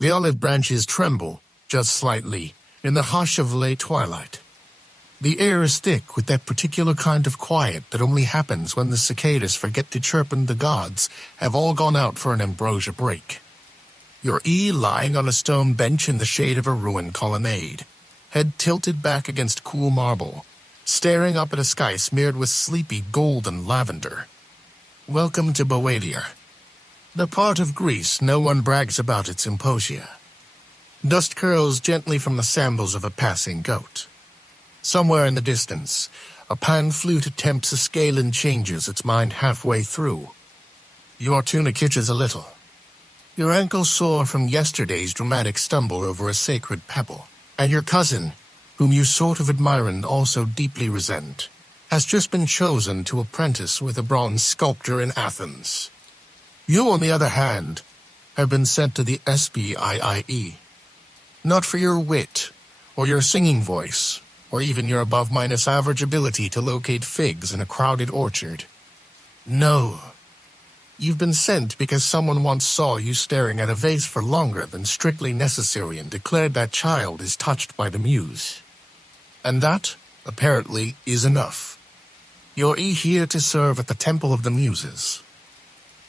The olive branches tremble, just slightly, in the hush of late twilight. The air is thick with that particular kind of quiet that only happens when the cicadas forget to chirp and the gods have all gone out for an ambrosia break. Your lying on a stone bench in the shade of a ruined colonnade, head tilted back against cool marble, staring up at a sky smeared with sleepy golden lavender. Welcome to Boeotia, the part of Greece no one brags about its symposia. Dust curls gently from the sandals of a passing goat. Somewhere in the distance, a pan flute attempts a scale and changes its mind halfway through. Your tunic itches a little. Your ankle sore from yesterday's dramatic stumble over a sacred pebble, and your cousin, whom you sort of admire and also deeply resent, has just been chosen to apprentice with a bronze sculptor in Athens. You, on the other hand, have been sent to the SPIIE. Not for your wit, or your singing voice, or even your above-minus-average ability to locate figs in a crowded orchard. No. You've been sent because someone once saw you staring at a vase for longer than strictly necessary and declared that child is touched by the Muse. And that, apparently, is enough. You're here to serve at the Temple of the Muses.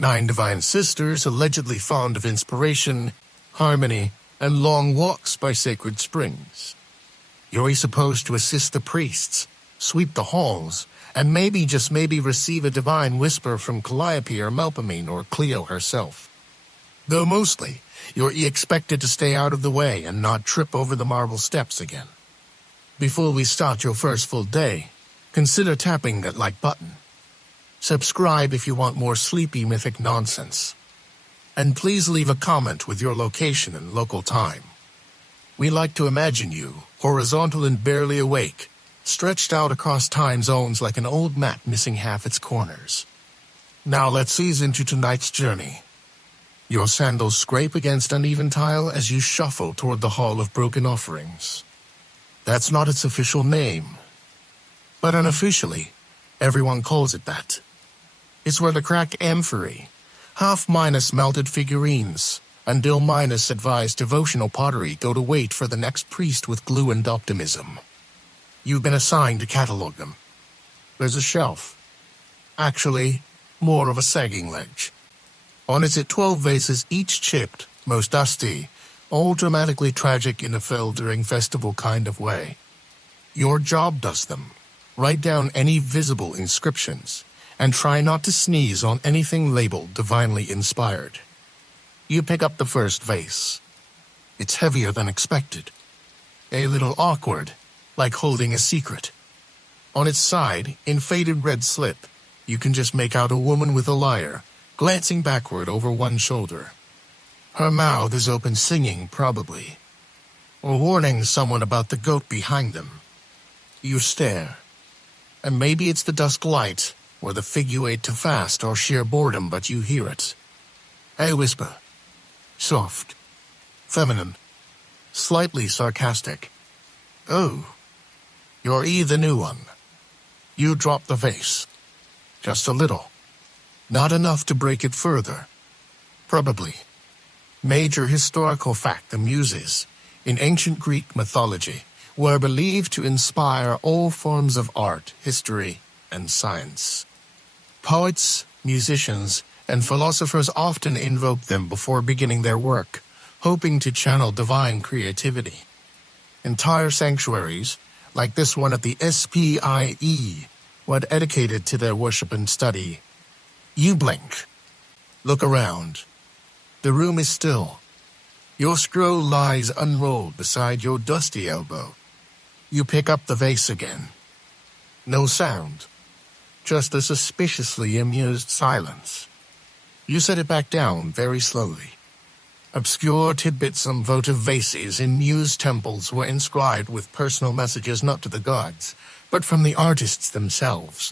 9 divine sisters allegedly fond of inspiration, harmony, and long walks by sacred springs. You're supposed to assist the priests, sweep the halls, and maybe, just maybe, receive a divine whisper from Calliope or Melpomene or Clio herself. Though mostly, you're expected to stay out of the way and not trip over the marble steps again. Before we start your first full day, consider tapping that like button. Subscribe if you want more sleepy mythic nonsense. And please leave a comment with your location and local time. We like to imagine you, horizontal and barely awake, stretched out across time zones like an old map missing half its corners. Now let's ease into tonight's journey. Your sandals scrape against uneven tile as you shuffle toward the Hall of Broken Offerings. That's not its official name, but unofficially, everyone calls it that. It's where the cracked amphory, half-minus melted figurines, and ill-minus advised devotional pottery go to wait for the next priest with glue and optimism. You've been assigned to catalog them. There's a shelf. Actually, more of a sagging ledge. On it sit 12 vases, each chipped, most dusty, all dramatically tragic in a fell-during festival kind of way. Your job does them. Write down any visible inscriptions, and try not to sneeze on anything labeled divinely inspired. You pick up the first vase. It's heavier than expected. A little awkward, like holding a secret. On its side, in faded red slip, you can just make out a woman with a lyre, glancing backward over one shoulder. Her mouth is open singing, probably, or warning someone about the goat behind them. You stare, and maybe it's the dusk light, or the fig you ate too fast, or sheer boredom, but you hear it. A whisper. Soft. Feminine. Slightly sarcastic. Oh. You're the new one. You drop the vase. Just a little. Not enough to break it further. Probably. Major historical fact: the Muses, in ancient Greek mythology, were believed to inspire all forms of art, history, and science. Poets, musicians, and philosophers often invoke them before beginning their work, hoping to channel divine creativity. Entire sanctuaries, like this one at the SPIE, were dedicated to their worship and study. You blink. Look around. The room is still. Your scroll lies unrolled beside your dusty elbow. You pick up the vase again. No sound. Just a suspiciously amused silence. You set it back down very slowly. Obscure tidbits on votive vases in Muse temples were inscribed with personal messages not to the gods, but from the artists themselves.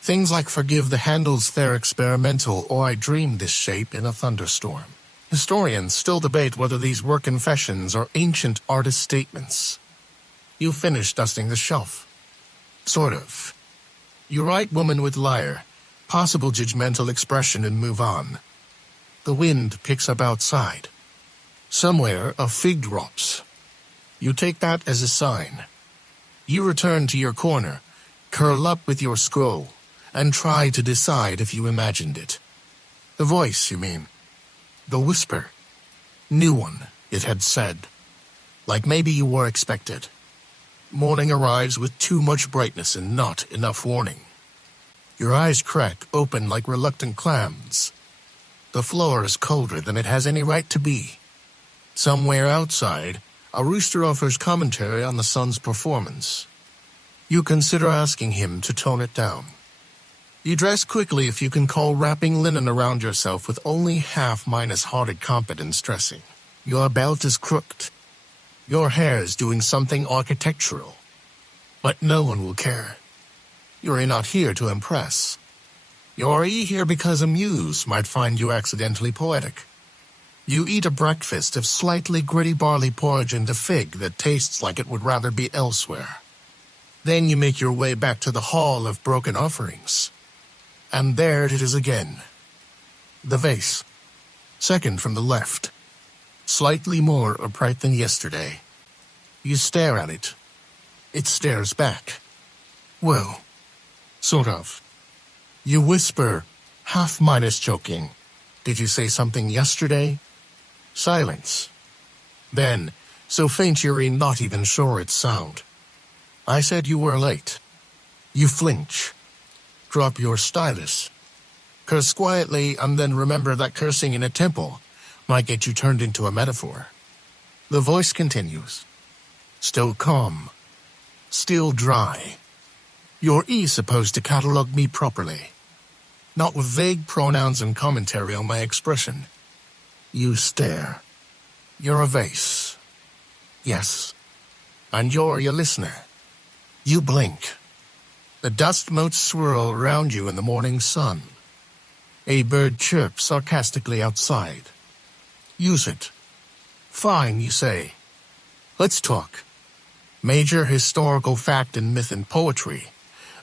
Things like "Forgive the handles, they're experimental," or "I dreamed this shape in a thunderstorm." Historians still debate whether these were confessions or ancient artist statements. You finish dusting the shelf. Sort of. You write "woman with lyre," possible judgmental expression, and move on. The wind picks up outside. Somewhere a fig drops. You take that as a sign. You return to your corner, curl up with your scroll, and try to decide if you imagined it. The voice, you mean. The whisper. New one, it had said. Like maybe you were expected. Morning arrives with too much brightness and not enough warning. Your eyes crack open like reluctant clams. The floor is colder than it has any right to be. Somewhere outside, a rooster offers commentary on the sun's performance. You consider asking him to tone it down. You dress quickly if you can call wrapping linen around yourself with only half-minus-hearted competence dressing. Your belt is crooked. Your hair is doing something architectural. But no one will care. You're not here to impress. You're here because a muse might find you accidentally poetic. You eat a breakfast of slightly gritty barley porridge and a fig that tastes like it would rather be elsewhere. Then you make your way back to the Hall of Broken Offerings. And there it is again. The vase. Second from the left. Slightly more upright than yesterday. You stare at it. It stares back. Well, sort of. You whisper, half-minus joking. Did you say something yesterday? Silence. Then, so faint you're not even sure it's sound. I said you were late. You flinch. Drop your stylus. Curse quietly and then remember that cursing in a temple might get you turned into a metaphor. The voice continues. Still calm. Still dry. You're supposed to catalog me properly. Not with vague pronouns and commentary on my expression. You stare. You're a vase. Yes. And you're your listener. You blink. The dust motes swirl around you in the morning sun. A bird chirps sarcastically outside. Use it. Fine, you say. Let's talk. Major historical fact in myth and poetry.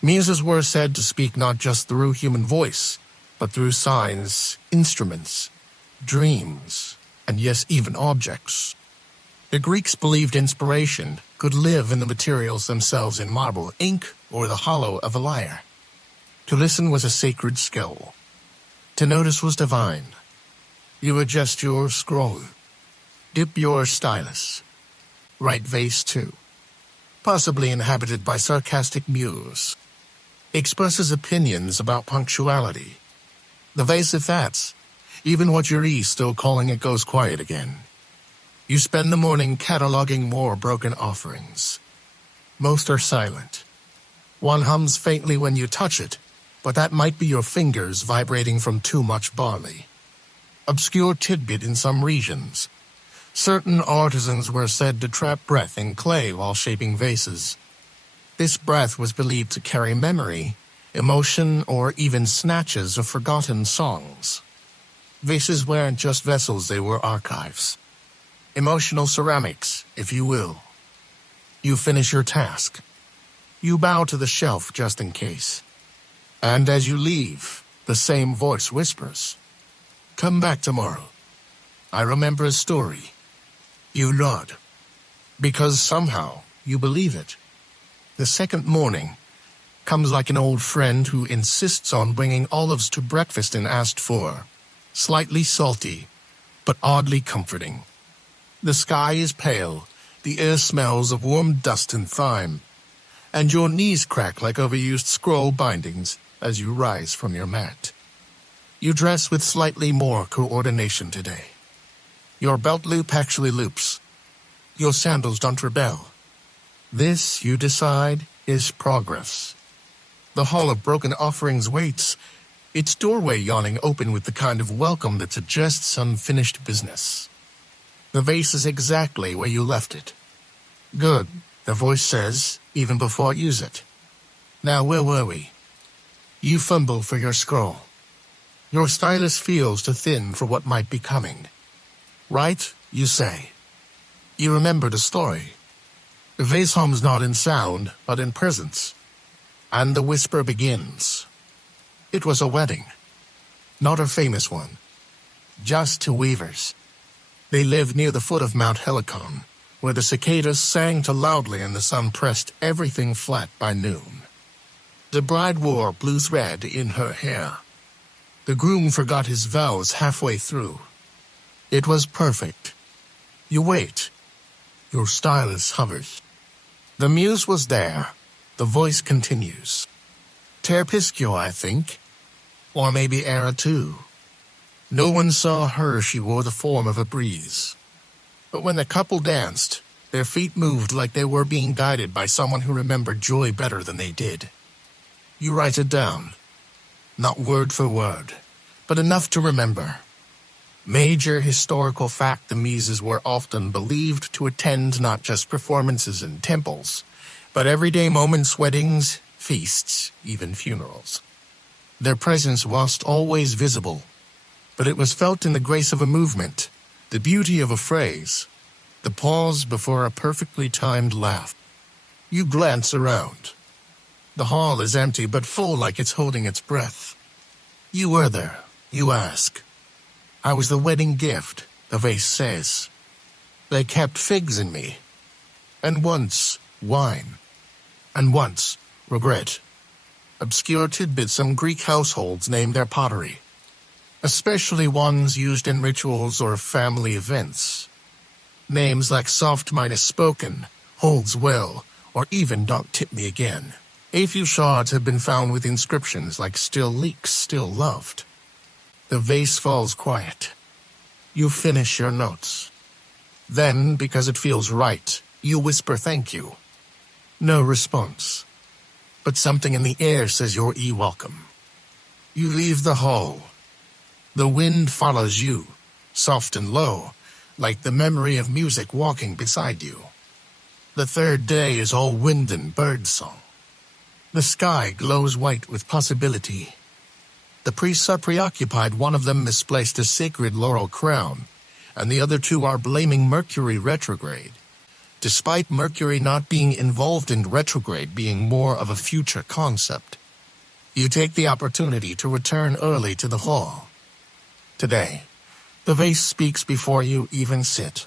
Muses were said to speak not just through human voice, but through signs, instruments, dreams, and yes, even objects. The Greeks believed inspiration could live in the materials themselves in marble, ink, or the hollow of a lyre. To listen was a sacred skill. To notice was divine. You adjust your scroll. Dip your stylus. Write vase 2. Possibly inhabited by sarcastic muse. Expresses opinions about punctuality. The vase of fats. Even what you're still calling it goes quiet again. You spend the morning cataloging more broken offerings. Most are silent. One hums faintly when you touch it, but that might be your fingers vibrating from too much barley. Obscure tidbit in some regions. Certain artisans were said to trap breath in clay while shaping vases. This breath was believed to carry memory, emotion, or even snatches of forgotten songs. Vases weren't just vessels, they were archives. Emotional ceramics, if you will. You finish your task. You bow to the shelf just in case. And as you leave, the same voice whispers, "Come back tomorrow. I remember a story." You nod. Because somehow you believe it. The second morning comes like an old friend who insists on bringing olives to breakfast and asked for. Slightly salty, but oddly comforting. The sky is pale, the air smells of warm dust and thyme, and your knees crack like overused scroll bindings as you rise from your mat. You dress with slightly more coordination today. Your belt loop actually loops. Your sandals don't rebel. This, you decide, is progress. The Hall of Broken Offerings waits, its doorway yawning open with the kind of welcome that suggests unfinished business. The vase is exactly where you left it. Good, the voice says, even before I use it. Now where were we? You fumble for your scroll. Your stylus feels too thin for what might be coming. Right, you say. You remember the story. The vase hums not in sound, but in presence. And the whisper begins. It was a wedding. Not a famous one. Just two weavers. They lived near the foot of Mount Helicon, where the cicadas sang too loudly and the sun pressed everything flat by noon. The bride wore blue thread in her hair. The groom forgot his vows halfway through. It was perfect. You wait. Your stylus hovers. The muse was there. The voice continues. Terpiscio, I think. Or maybe Era too. No one saw her, she wore the form of a breeze. But when the couple danced, their feet moved like they were being guided by someone who remembered joy better than they did. You write it down. Not word for word, but enough to remember. Major historical fact: the Muses were often believed to attend not just performances in temples, but everyday moments, weddings, feasts, even funerals. Their presence wasn't always visible, but it was felt in the grace of a movement, the beauty of a phrase, the pause before a perfectly timed laugh. You glance around. The hall is empty but full, like it's holding its breath. You were there, you ask. I was the wedding gift, the vase says. They kept figs in me. And once, wine. And once, regret. Obscure tidbits: some Greek households named their pottery, especially ones used in rituals or family events. Names like soft minus spoken, holds well, or even don't tip me again. A few shards have been found with inscriptions like still leaks, still loved. The vase falls quiet. You finish your notes. Then, because it feels right, you whisper thank you. No response. But something in the air says you're welcome. You leave the hall. The wind follows you, soft and low, like the memory of music walking beside you. The third day is all wind and bird song. The sky glows white with possibility. The priests are preoccupied. One of them misplaced a sacred laurel crown, and the other two are blaming Mercury retrograde, despite Mercury not being involved in retrograde being more of a future concept. You take the opportunity to return early to the hall. Today, the vase speaks before you even sit.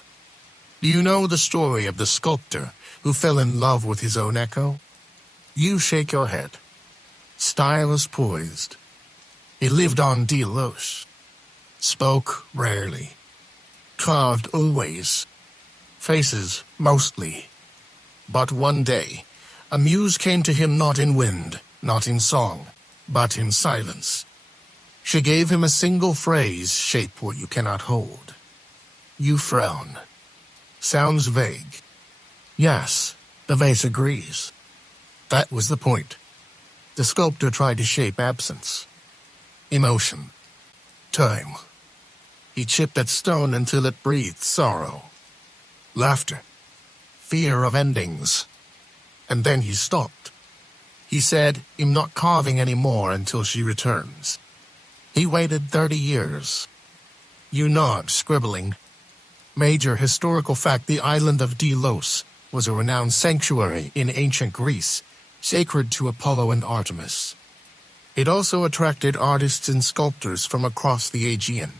Do you know the story of the sculptor who fell in love with his own echo? You shake your head. Stylus poised. He lived on Delos. Spoke rarely. Carved always. Faces mostly. But one day, a muse came to him, not in wind, not in song, but in silence. She gave him a single phrase: shape what you cannot hold. You frown. Sounds vague. Yes, the vase agrees. That was the point. The sculptor tried to shape absence. Emotion. Time. He chipped at stone until it breathed sorrow. Laughter. Fear of endings. And then he stopped. He said, I'm not carving anymore until she returns. He waited 30 years. You nod, scribbling. Major historical fact: the island of Delos was a renowned sanctuary in ancient Greece, sacred to Apollo and Artemis. It also attracted artists and sculptors from across the Aegean.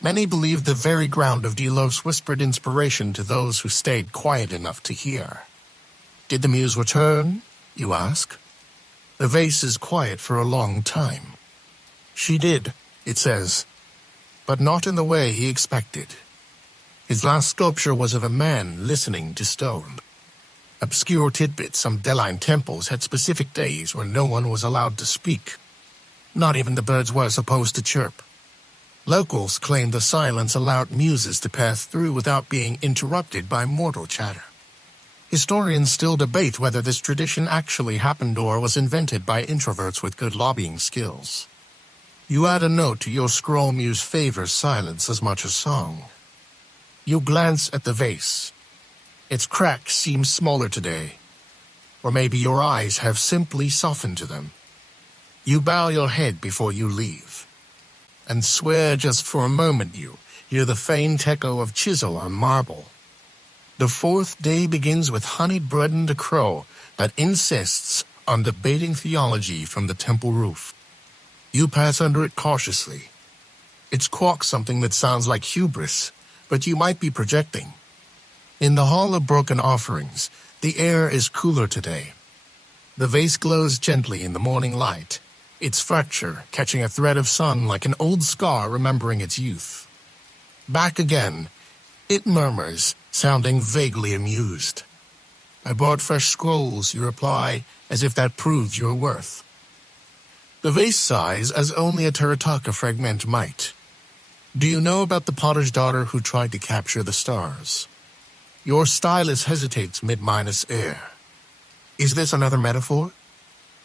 Many believed the very ground of Delos whispered inspiration to those who stayed quiet enough to hear. Did the muse return, you ask? The vase is quiet for a long time. She did, it says, but not in the way he expected. His last sculpture was of a man listening to stone. Obscure tidbits: some Deline temples had specific days when no one was allowed to speak. Not even the birds were supposed to chirp. Locals claimed the silence allowed muses to pass through without being interrupted by mortal chatter. Historians still debate whether this tradition actually happened or was invented by introverts with good lobbying skills. You add a note to your scroll: muse favors silence as much as song. You glance at the vase. Its cracks seem smaller today. Or maybe your eyes have simply softened to them. You bow your head before you leave. And swear just for a moment you hear the faint echo of chisel on marble. The fourth day begins with honeyed bread and a crow that insists on debating theology from the temple roof. You pass under it cautiously. It squawks something that sounds like hubris, but you might be projecting. In the Hall of Broken Offerings, the air is cooler today. The vase glows gently in the morning light, its fracture catching a thread of sun like an old scar remembering its youth. Back again, it murmurs, sounding vaguely amused. I bought fresh scrolls, you reply, as if that proves your worth. The vase sighs as only a Terataka fragment might. Do you know about the potter's daughter who tried to capture the stars? Your stylus hesitates mid-minus air. Is this another metaphor?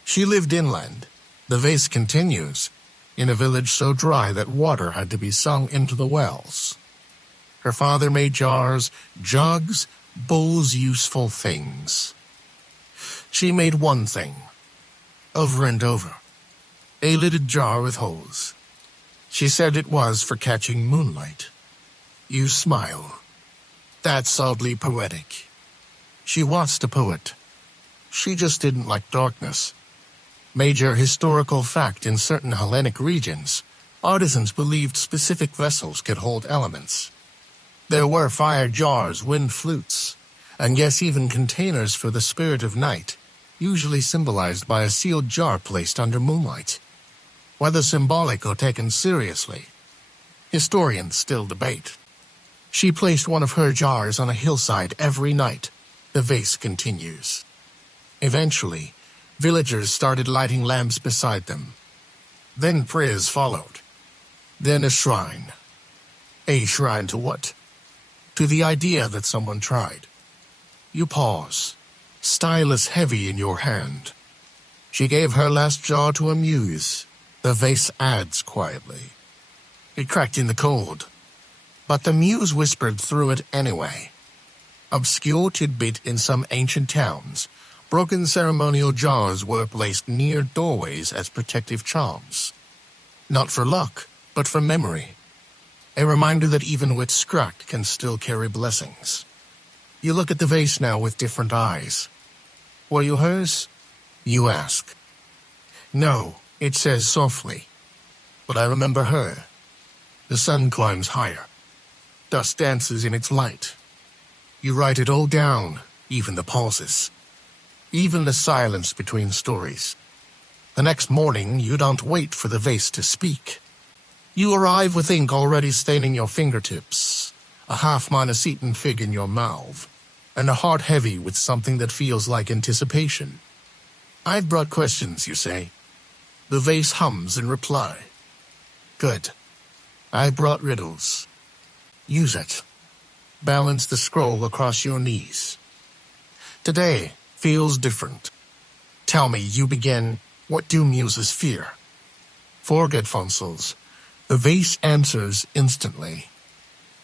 She lived inland. The vase continues, in a village so dry that water had to be sung into the wells. Her father made jars, jugs, bowls, useful things. She made one thing, over and over, a lidded jar with holes. She said it was for catching moonlight. You smile. That's oddly poetic. She was a poet. She just didn't like darkness. Major historical fact in certain Hellenic regions, artisans believed specific vessels could hold elements. There were fire jars, wind flutes, and yes, even containers for the spirit of night, usually symbolized by a sealed jar placed under moonlight. Whether symbolic or taken seriously, historians still debate. She placed one of her jars on a hillside every night. The vase continues. Eventually, villagers started lighting lamps beside them. Then prayers followed. Then a shrine. A shrine to what? To the idea that someone tried. You pause, stylus heavy in your hand. She gave her last jar to a Muse. The vase adds quietly. It cracked in the cold, but the Muse whispered through it anyway. Obscure tidbit in some ancient towns, broken ceremonial jars were placed near doorways as protective charms. Not for luck, but for memory. A reminder that even what's cracked can still carry blessings. You look at the vase now with different eyes. Were you hers? You ask. No, it says softly. But I remember her. The sun climbs higher. Dust dances in its light. You write it all down, even the pauses. Even the silence between stories. The next morning, you don't wait for the vase to speak. You arrive with ink already staining your fingertips, a half-minus eaten fig in your mouth, and a heart heavy with something that feels like anticipation. I've brought questions, you say. The vase hums in reply. Good. I brought riddles. Use it. Balance the scroll across your knees. Today feels different. Tell me, you begin, what do muses fear? Forgetfuls. The vase answers instantly.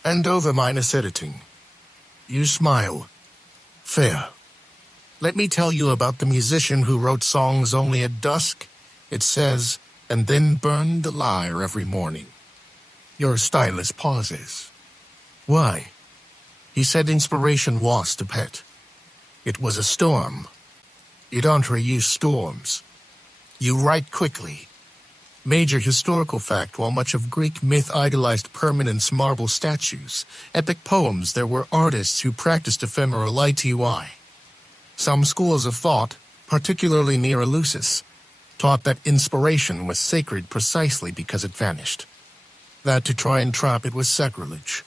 And over minus editing. You smile. Fair. Let me tell you about the musician who wrote songs only at dusk, it says, and then burned the lyre every morning. Your stylus pauses. Why? He said inspiration was to pet. It was a storm. You don't reuse storms. You write quickly. Major historical fact, while much of Greek myth idolized permanence marble statues, epic poems, there were artists who practiced ephemeral ity. Some schools of thought, particularly near Eleusis, taught that inspiration was sacred precisely because it vanished. That to try and trap it was sacrilege.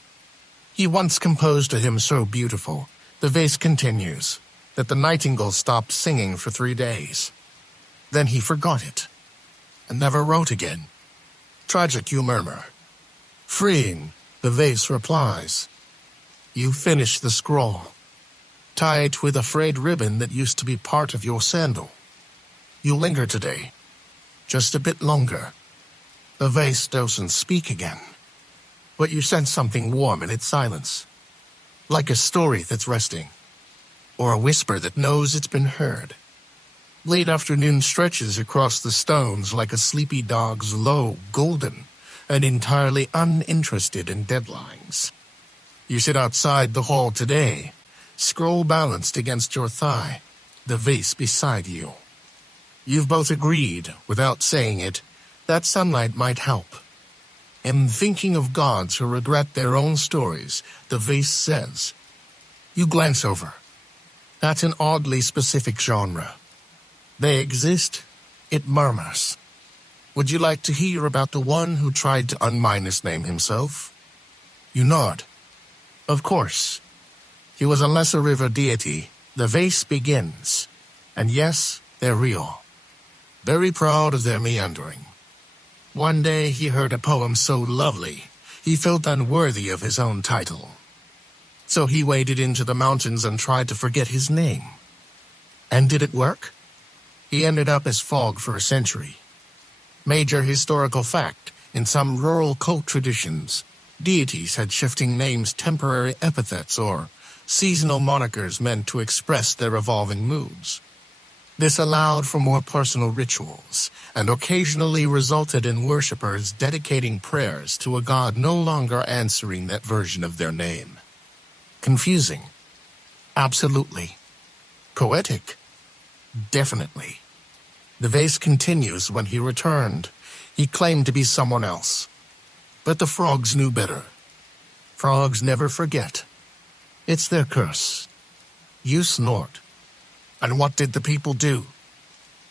He once composed a hymn so beautiful, the vase continues, that the nightingale stopped singing for 3 days. Then he forgot it, and never wrote again. Tragic, you murmur. Freeing, the vase replies. You finish the scroll. Tie it with a frayed ribbon that used to be part of your sandal. You linger today, just a bit longer. The vase doesn't speak again, but you sense something warm in its silence, like a story that's resting, or a whisper that knows it's been heard. Late afternoon stretches across the stones like a sleepy dog's low, golden, and entirely uninterested in deadlines. You sit outside the hall today, scroll balanced against your thigh, the vase beside you. You've both agreed, without saying it, that sunlight might help. am thinking of gods who regret their own stories, the vase says. You glance over. That's an oddly specific genre. They exist, it murmurs. Would you like to hear about the one who tried to unminus-name himself? You nod. Of course. He was a lesser river deity. The vase begins. And yes, they're real. Very proud of their meandering. One day he heard a poem so lovely, he felt unworthy of his own title. So he waded into the mountains and tried to forget his name. And did it work? He ended up as fog for a century. Major historical fact, in some rural cult traditions, deities had shifting names, temporary epithets, or seasonal monikers meant to express their evolving moods. This allowed for more personal rituals, and occasionally resulted in worshippers dedicating prayers to a god no longer answering that version of their name. Confusing? Absolutely. Poetic? Definitely. The vase continues. When he returned, he claimed to be someone else. But the frogs knew better. Frogs never forget. It's their curse. You snort. And what did the people do?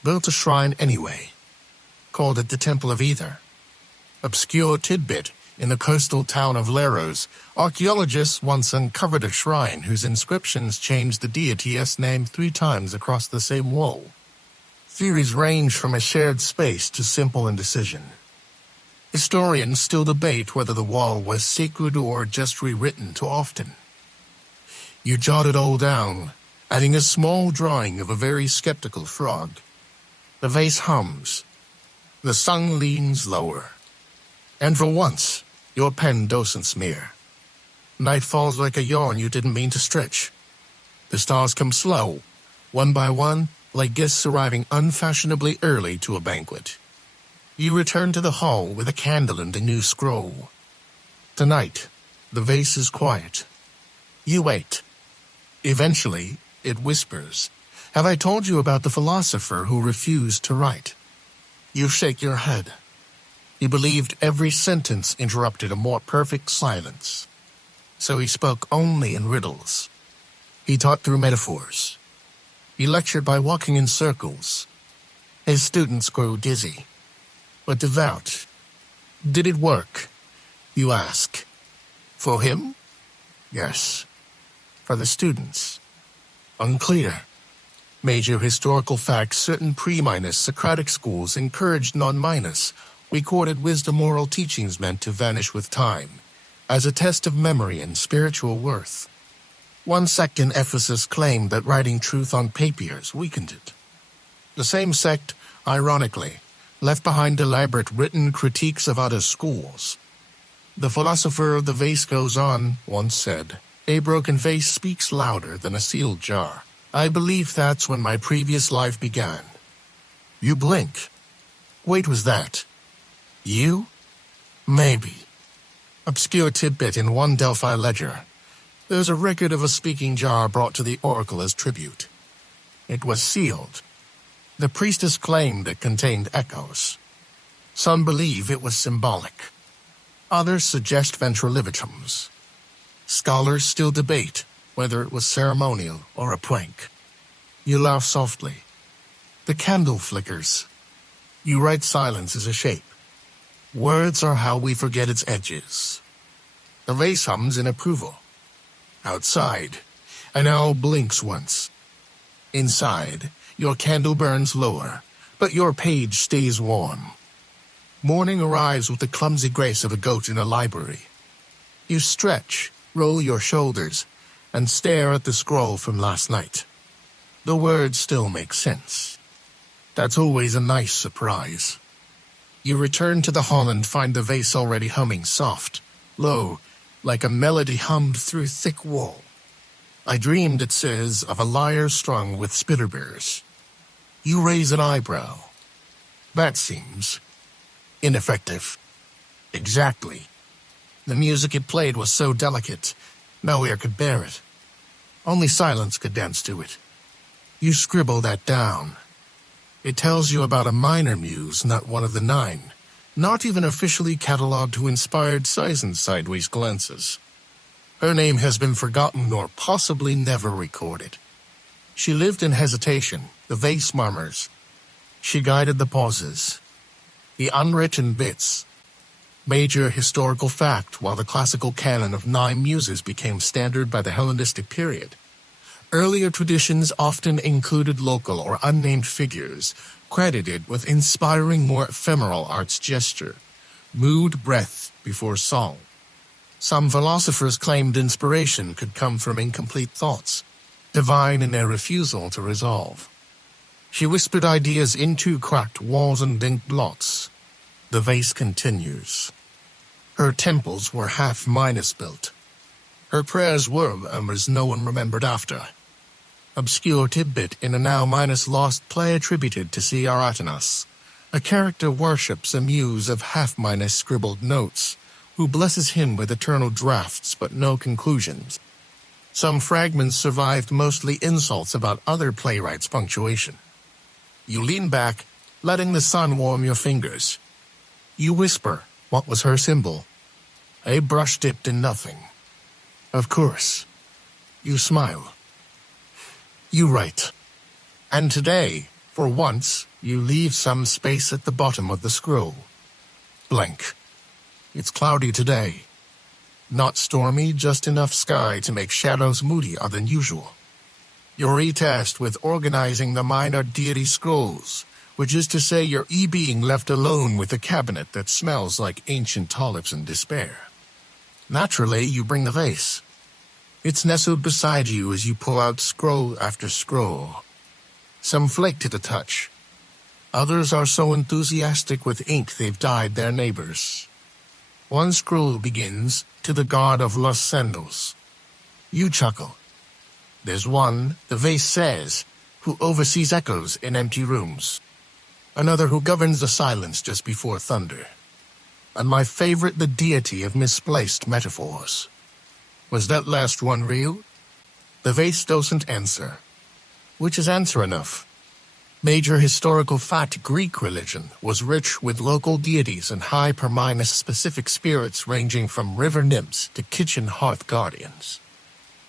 Built a shrine anyway. Called it the Temple of Ether. Obscure tidbit. In the coastal town of Leros, archaeologists once uncovered a shrine whose inscriptions changed the deity's name 3 times across the same wall. Theories range from a shared space to simple indecision. Historians still debate whether the wall was sacred or just rewritten too often. You jot it all down, adding a small drawing of a very skeptical frog. The vase hums. The sun leans lower. And for once, your pen doesn't smear. Night falls like a yawn you didn't mean to stretch. The stars come slow, one by one, like guests arriving unfashionably early to a banquet. You return to the hall with a candle and a new scroll. Tonight, the vase is quiet. You wait. Eventually, it whispers, "Have I told you about the philosopher who refused to write?" You shake your head. He believed every sentence interrupted a more perfect silence. So he spoke only in riddles. He taught through metaphors. He lectured by walking in circles. His students grew dizzy, but devout. Did it work? You ask. For him? Yes. For the students? Unclear. Major historical facts: certain pre-minus Socratic schools encouraged non-minus, recorded wisdom oral teachings meant to vanish with time, as a test of memory and spiritual worth. One sect in Ephesus claimed that writing truth on papiers weakened it. The same sect, ironically, left behind elaborate written critiques of other schools. The philosopher of the vase goes on, once said, "A broken vase speaks louder than a sealed jar. I believe that's when my previous life began." You blink. Wait, was that you? Maybe. Obscure tidbit in one Delphi ledger. There's a record of a speaking jar brought to the oracle as tribute. It was sealed. The priestess claimed it contained echoes. Some believe it was symbolic. Others suggest ventrolivitums. Scholars still debate whether it was ceremonial or a prank. You laugh softly. The candle flickers. You write silence as a shape. Words are how we forget its edges. The vase hums in approval. Outside, an owl blinks once. Inside, your candle burns lower, but your page stays warm. Morning arrives with the clumsy grace of a goat in a library. You stretch, roll your shoulders, and stare at the scroll from last night. The words still make sense. That's always a nice surprise. You return to the hall and find the vase already humming soft, low, like a melody hummed through thick wool. I dreamed, it says, of a lyre strung with spitterbears. You raise an eyebrow. That seems ineffective. Exactly. The music it played was so delicate, no ear could bear it. Only silence could dance to it. You scribble that down. It tells you about a minor muse, not one of the 9, not even officially catalogued who inspired Sizen's sideways glances. Her name has been forgotten or possibly never recorded. She lived in hesitation, the vase murmurs. She guided the pauses, the unwritten bits. Major historical fact: while the classical canon of 9 muses became standard by the Hellenistic period, earlier traditions often included local or unnamed figures, credited with inspiring more ephemeral arts gesture, mood breath before song. Some philosophers claimed inspiration could come from incomplete thoughts, divine in their refusal to resolve. She whispered ideas into cracked walls and ink blots. The vase continues. Her temples were half Midas built. Her prayers were murmurs no one remembered after. Obscure tidbit in a now Midas lost play attributed to C. Aratanas. A character worships a muse of half Midas scribbled notes, who blesses him with eternal drafts but no conclusions. Some fragments survived, mostly insults about other playwrights' punctuation. You lean back, letting the sun warm your fingers. You whisper, what was her symbol? A brush dipped in nothing. Of course. You smile. You write. And today, for once, you leave some space at the bottom of the scroll. Blank. It's cloudy today. Not stormy, just enough sky to make shadows moodier than usual. You're re-tasked with organizing the minor deity scrolls, which is to say you're being left alone with a cabinet that smells like ancient tulips and despair. Naturally, you bring the vase. It's nestled beside you as you pull out scroll after scroll. Some flake to the touch. Others are so enthusiastic with ink they've dyed their neighbors. One scroll begins, to the god of Los Sandals. You chuckle. There's one, the vase says, who oversees echoes in empty rooms. Another who governs the silence just before thunder. And my favorite, the deity of misplaced metaphors. Was that last one real? The vase doesn't answer. Which is answer enough. Major historical fact: Greek religion was rich with local deities and high per minus specific spirits ranging from river nymphs to kitchen hearth guardians.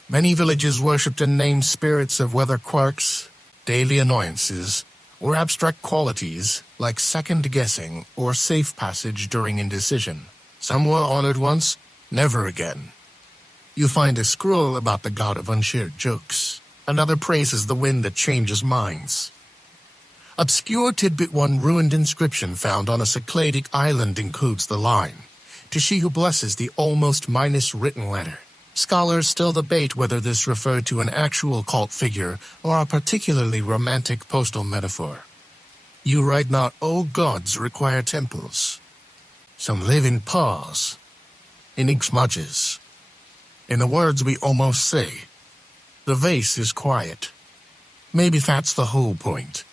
Many villages worshipped and named spirits of weather quirks, daily annoyances, or abstract qualities like second guessing or safe passage during indecision. Some were honored once, never again. You find a scroll about the god of unshared jokes. Another praises the wind that changes minds. Obscure tidbit: one ruined inscription found on a Cycladic island includes the line, "To she who blesses the almost minus written letter." Scholars still debate whether this referred to an actual cult figure or a particularly romantic postal metaphor. You write, not all gods require temples. Some live in pause, in ink smudges. In the words we almost say, the vase is quiet. Maybe that's the whole point.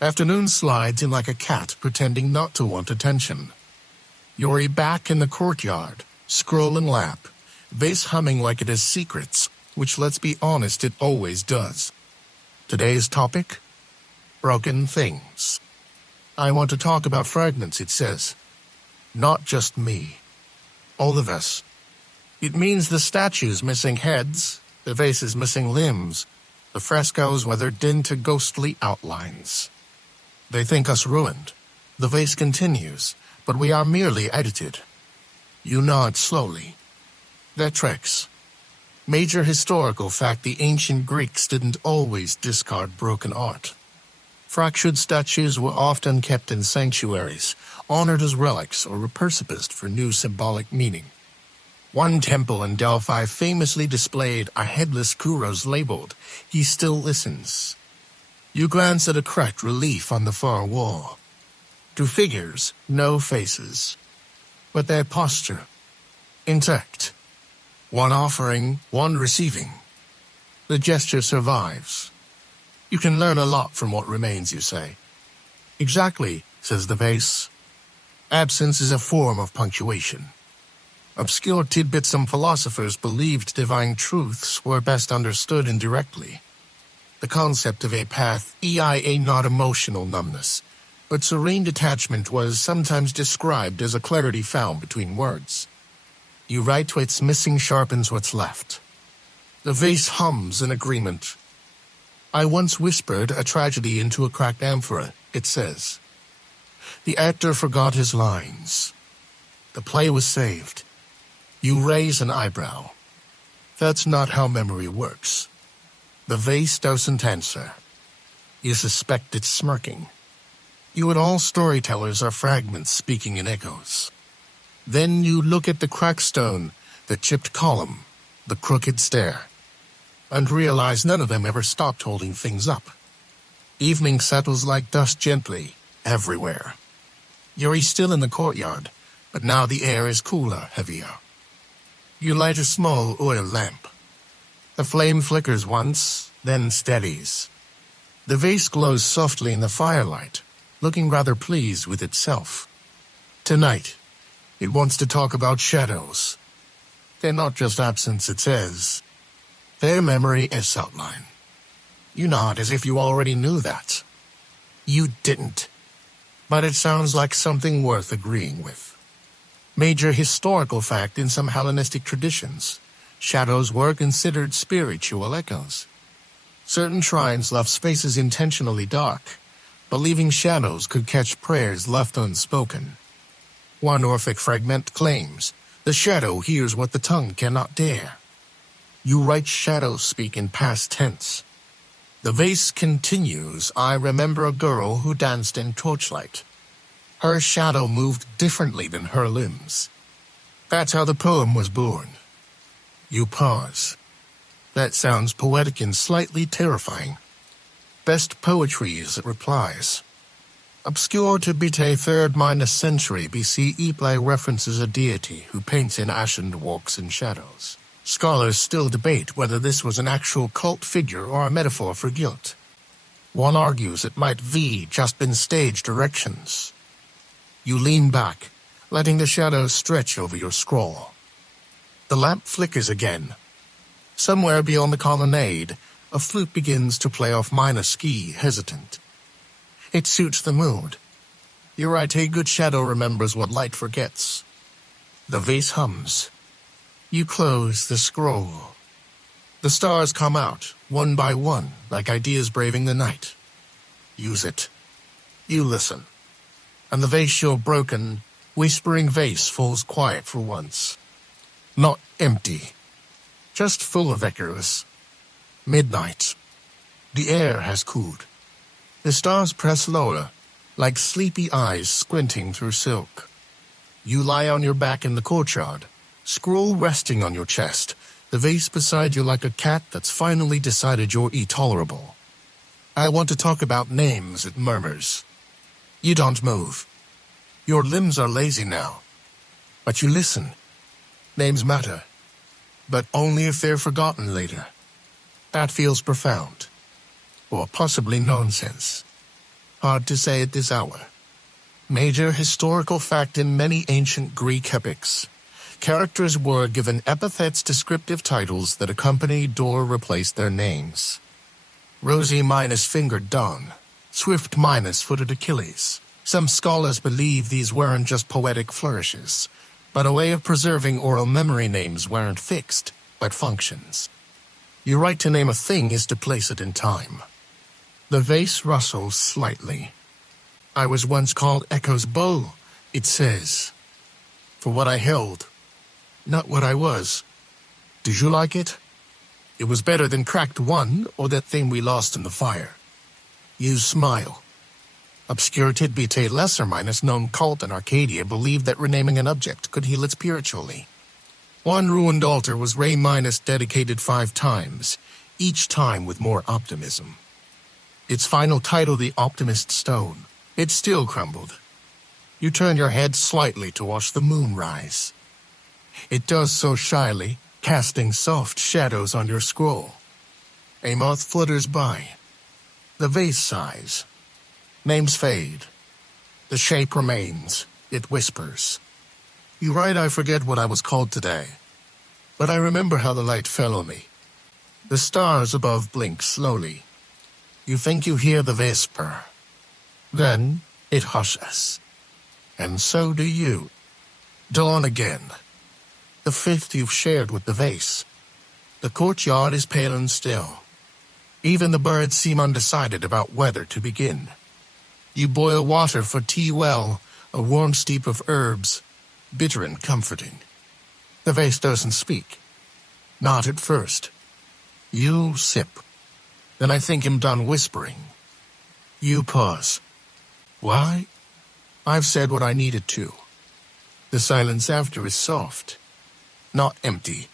Afternoon slides in like a cat pretending not to want attention. You're back in the courtyard, scroll in lap, vase humming like it has secrets, which, let's be honest, it always does. Today's topic? Broken things. I want to talk about fragments, it says. Not just me. All of us. It means the statues missing heads, the vases missing limbs, the frescoes weathered into ghostly outlines. They think us ruined. The vase continues, but we are merely edited. You nod slowly. That tracks. Major historical fact: the ancient Greeks didn't always discard broken art. Fractured statues were often kept in sanctuaries, honored as relics or repurposed for new symbolic meaning. One temple in Delphi famously displayed a headless Kuros labeled, "He still listens." You glance at a cracked relief on the far wall. Two figures, no faces, but their posture intact. One offering, one receiving. The gesture survives. You can learn a lot from what remains, you say. Exactly, says the vase. Absence is a form of punctuation. Obscure tidbits: some philosophers believed divine truths were best understood indirectly. The concept of a path, EIA, not emotional numbness. but serene detachment was sometimes described as a clarity found between words. You write what's missing sharpens what's left. The vase hums in agreement. I once whispered a tragedy into a cracked amphora, it says. The actor forgot his lines. The play was saved. You raise an eyebrow. That's not how memory works. The vase doesn't answer. You suspect it's smirking. You and all storytellers are fragments speaking in echoes. Then you look at the cracked stone, the chipped column, the crooked stair, and realize none of them ever stopped holding things up. Evening settles like dust gently, everywhere. You're still in the courtyard, but now the air is cooler, heavier. You light a small oil lamp. The flame flickers once, then steadies. The vase glows softly in the firelight, looking rather pleased with itself. Tonight, it wants to talk about shadows. They're not just absence, it says. Their memory is outline. You nod as if you already knew that. You didn't. But it sounds like something worth agreeing with. Major historical fact in some Hellenistic traditions. Shadows were considered spiritual echoes. Certain shrines left spaces intentionally dark, believing shadows could catch prayers left unspoken. One Orphic fragment claims, the shadow hears what the tongue cannot dare. You write shadows speak in past tense. The vase continues, I remember a girl who danced in torchlight. Her shadow moved differently than her limbs. That's how the poem was born. You pause. That sounds poetic and slightly terrifying. Best poetry is it replies. Obscure to Bite 3rd century BCE play references a deity who paints in ashen walks and shadows. Scholars still debate whether this was an actual cult figure or a metaphor for guilt. One argues it might just been stage directions. You lean back, letting the shadows stretch over your scroll. The lamp flickers again. Somewhere beyond the colonnade, a flute begins to play off minor ski, hesitant. It suits the mood. You're right, a good shadow remembers what light forgets. The vase hums. You close the scroll. The stars come out, one by one, like ideas braving the night. Use it. You listen. And the vase your broken, whispering vase falls quiet for once. Not empty. Just full of echoes. Midnight. The air has cooled. The stars press lower, like sleepy eyes squinting through silk. You lie on your back in the courtyard, scroll resting on your chest, the vase beside you like a cat that's finally decided you're intolerable. I want to talk about names, it murmurs. You don't move. Your limbs are lazy now. But you listen. Names matter. But only if they're forgotten later. That feels profound. Or possibly nonsense. Hard to say at this hour. Major historical fact in many ancient Greek epics. Characters were given epithets, descriptive titles that accompanied or replaced their names. Rosy fingered Dawn. Swift footed Achilles. Some scholars believe these weren't just poetic flourishes, but a way of preserving oral memory. Names weren't fixed, but functions. Your right to name a thing is to place it in time. The vase rustles slightly. I was once called Echo's bow, it says. For what I held, not what I was. Did you like it? It was better than Cracked One or that thing we lost in the fire. You smile. Obscure tidbit, a lesser-known cult in Arcadia believed that renaming an object could heal it spiritually. One ruined altar was dedicated 5 times, each time with more optimism. Its final title, the Optimist Stone, it still crumbled. You turn your head slightly to watch the moon rise. It does so shyly, casting soft shadows on your scroll. A moth flutters by. The vase sighs. Names fade. The shape remains. It whispers. You write, I forget what I was called today. But I remember how the light fell on me. The stars above blink slowly. You think you hear the whisper. Then, It hushes. And so do you. Dawn again. The fifth you've shared with the vase. The courtyard is pale and still. Even the birds seem undecided about whether to begin. You boil water for tea well, a warm steep of herbs, bitter and comforting. The vase doesn't speak. Not at first. You sip. Then I think him done whispering. You pause. Why? I've said what I needed to. The silence after is soft. Not empty.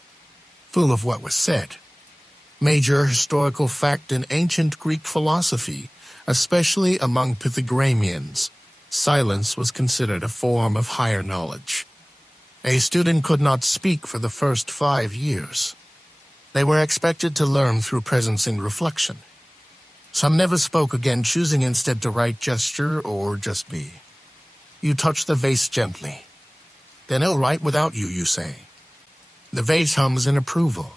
Full of what was said. Major historical fact in ancient Greek philosophy, especially among Pythagoreans, silence was considered a form of higher knowledge. A student could not speak for the first 5 years. They were expected to learn through presence and reflection. Some never spoke again, choosing instead to write, gesture, or just be. You touch the vase gently. Then he'll write without you, you say. The vase hums in approval.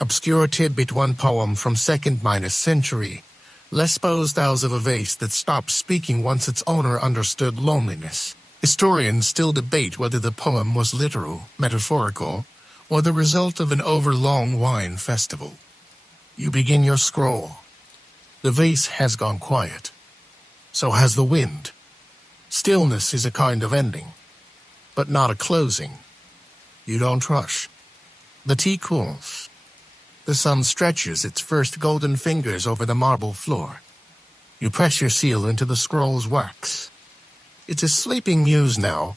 Obscure tidbit, one poem from second-century. Lesbos thous of a vase that stopped speaking once its owner understood loneliness. Historians still debate whether the poem was literal, metaphorical, or the result of an overlong wine festival. You begin your scroll. The vase has gone quiet. So has the wind. Stillness is a kind of ending, but not a closing. You don't rush. The tea cools. The sun stretches its first golden fingers over the marble floor. You press your seal into the scroll's wax. It's a sleeping muse now,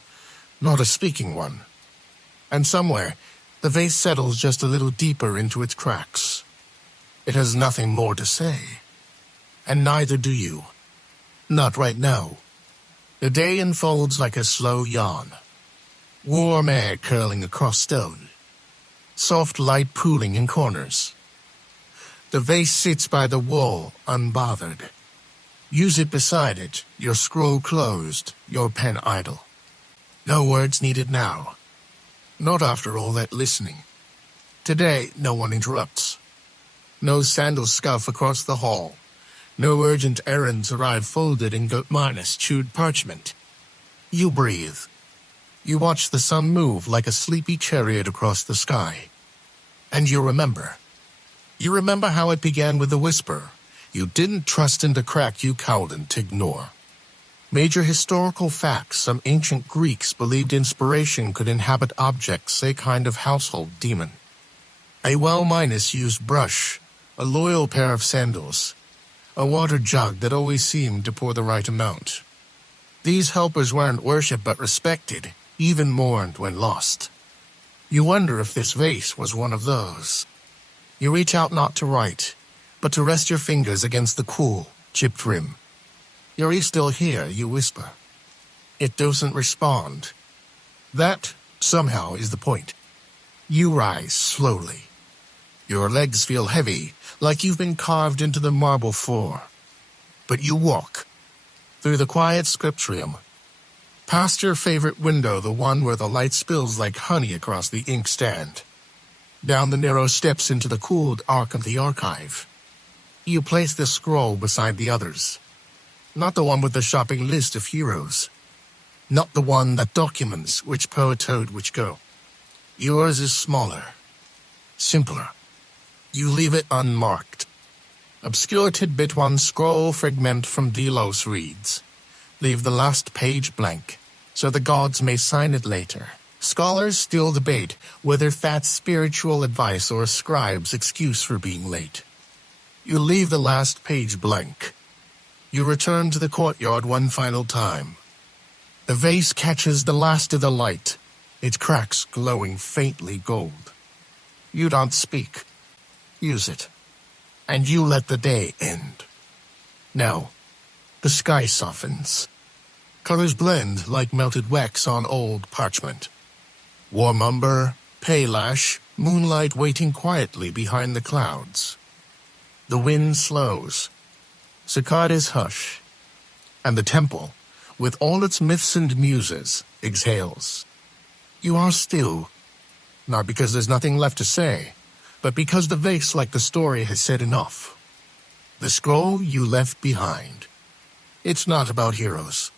not a speaking one. And somewhere, the vase settles just a little deeper into its cracks. It has nothing more to say. And neither do you. Not right now. The day unfolds like a slow yawn. Warm air curling across stone. Soft light pooling in corners. The vase sits by the wall, unbothered. You sit beside it, your scroll closed, your pen idle. No words needed now. Not after all that listening. Today, no one interrupts. No sandals scuff across the hall. No urgent errands arrive folded in chewed parchment. You breathe. You watch the sun move like a sleepy chariot across the sky. And you remember. You remember how it began with a whisper. You didn't trust in the crack you cowed to ignore. Major historical facts, some ancient Greeks believed inspiration could inhabit objects, a kind of household demon. A well-used brush, a loyal pair of sandals, a water jug that always seemed to pour the right amount. These helpers weren't worshipped but respected, even mourned when lost. You wonder if this vase was one of those. You reach out not to write, but to rest your fingers against the cool, chipped rim. You're still here, you whisper. It doesn't respond. That, somehow, is the point. You rise slowly. Your legs feel heavy, like you've been carved into the marble floor. But you walk. Through the quiet scriptorium. Past your favorite window, the one where the light spills like honey across the inkstand. Down the narrow steps into the cooled arc of the archive. You place the scroll beside the others. Not the one with the shopping list of heroes. Not the one that documents which poet owed which go. Yours is smaller. Simpler. You leave it unmarked. Obscure tidbit, one scroll fragment from Delos reads. Leave the last page blank, so the gods may sign it later. Scholars still debate whether that's spiritual advice or a scribe's excuse for being late. You leave the last page blank. You return to the courtyard one final time. The vase catches the last of the light, its cracks glowing faintly gold. You don't speak. Use it. And you let the day end. Now, the sky softens. Colors blend like melted wax on old parchment. Warm umber, pale ash, moonlight waiting quietly behind the clouds. The wind slows. Cicadas hush. And the temple, with all its myths and muses, exhales. You are still. Not because there's nothing left to say, but because the vase, like the story, has said enough. The scroll you left behind. It's not about heroes.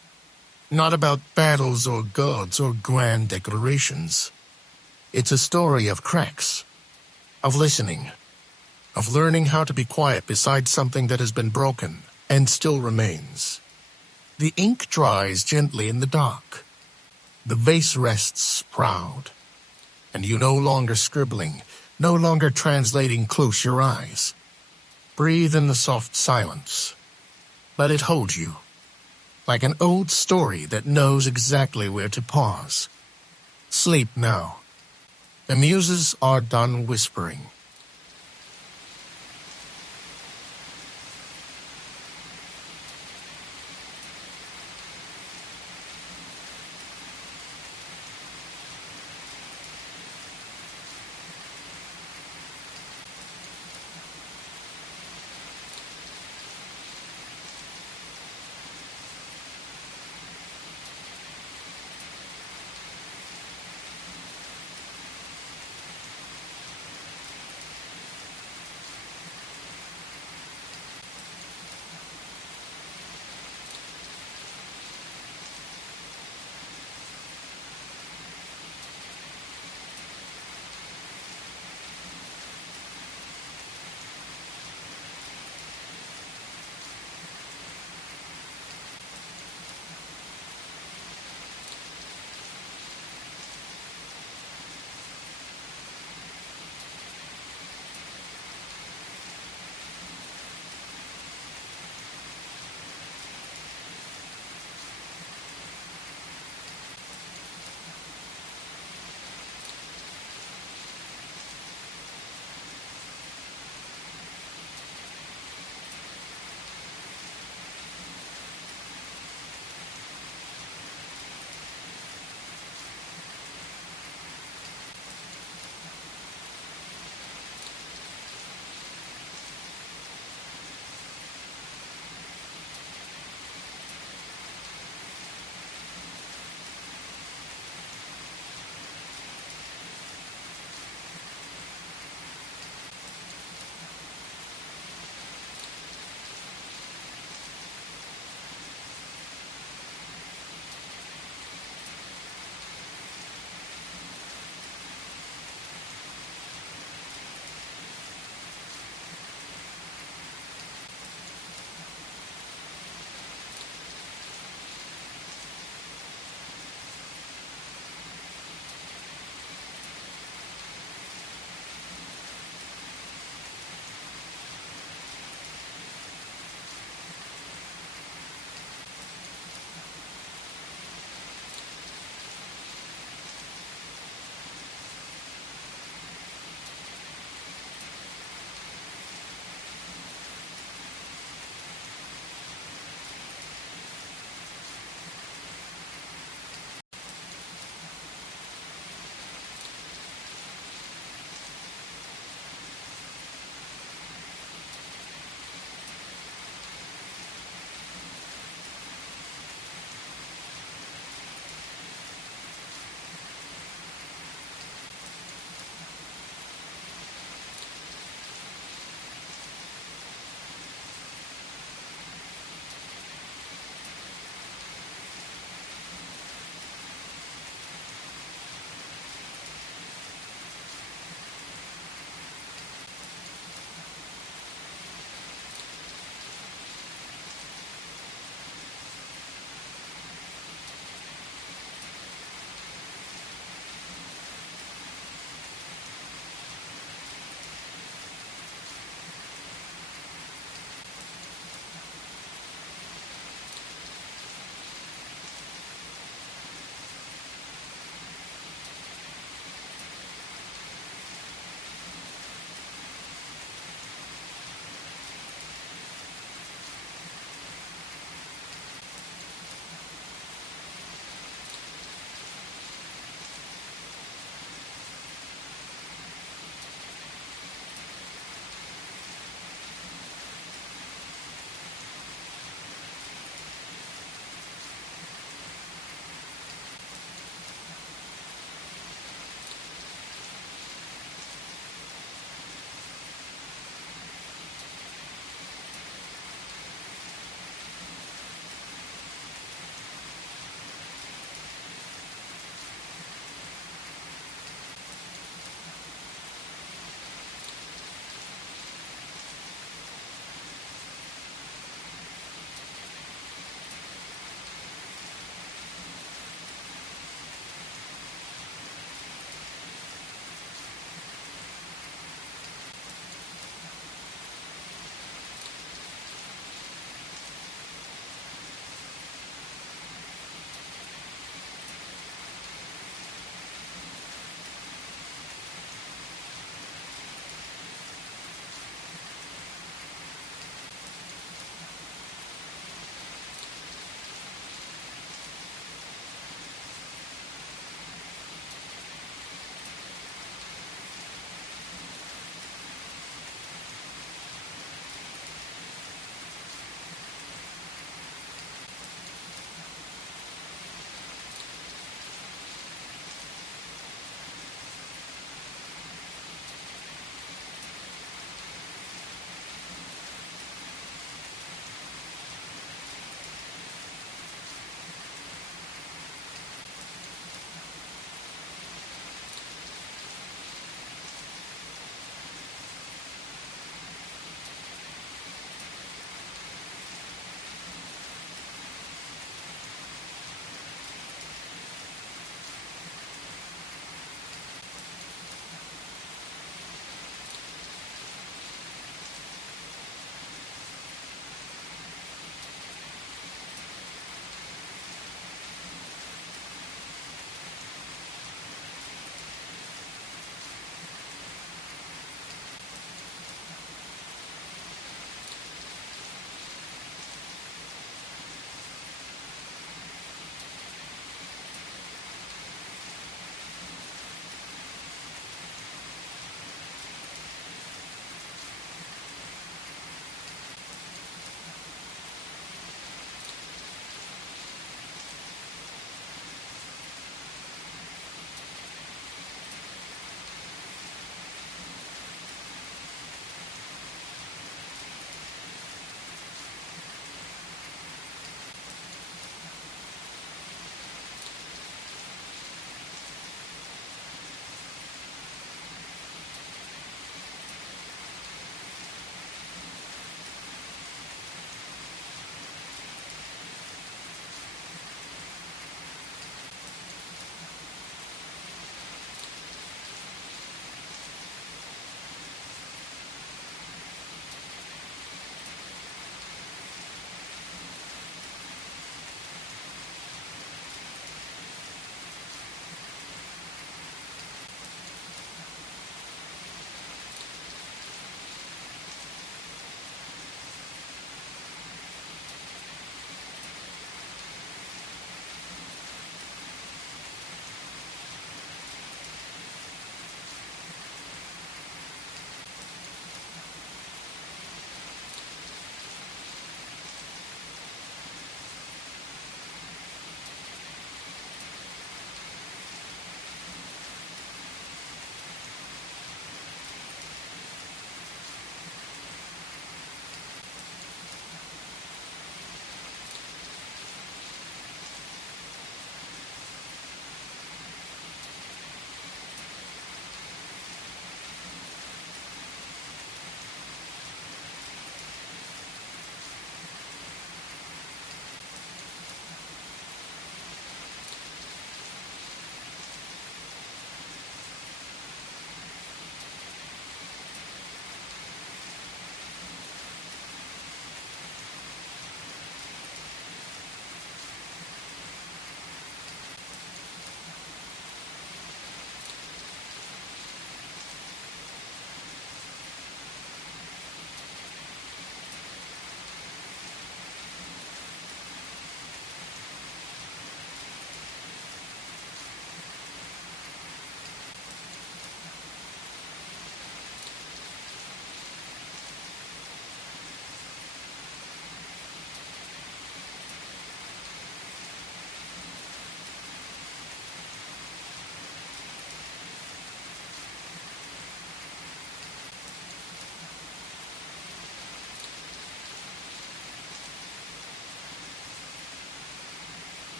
Not about battles or gods or grand declarations. It's a story of cracks, of listening, of learning how to be quiet beside something that has been broken and still remains. The ink dries gently in the dark. The vase rests proud. And you no longer scribbling, no longer translating. Close your eyes. Breathe in the soft silence. Let it hold you, like an old story that knows exactly where to pause. Sleep now. The muses are done whispering.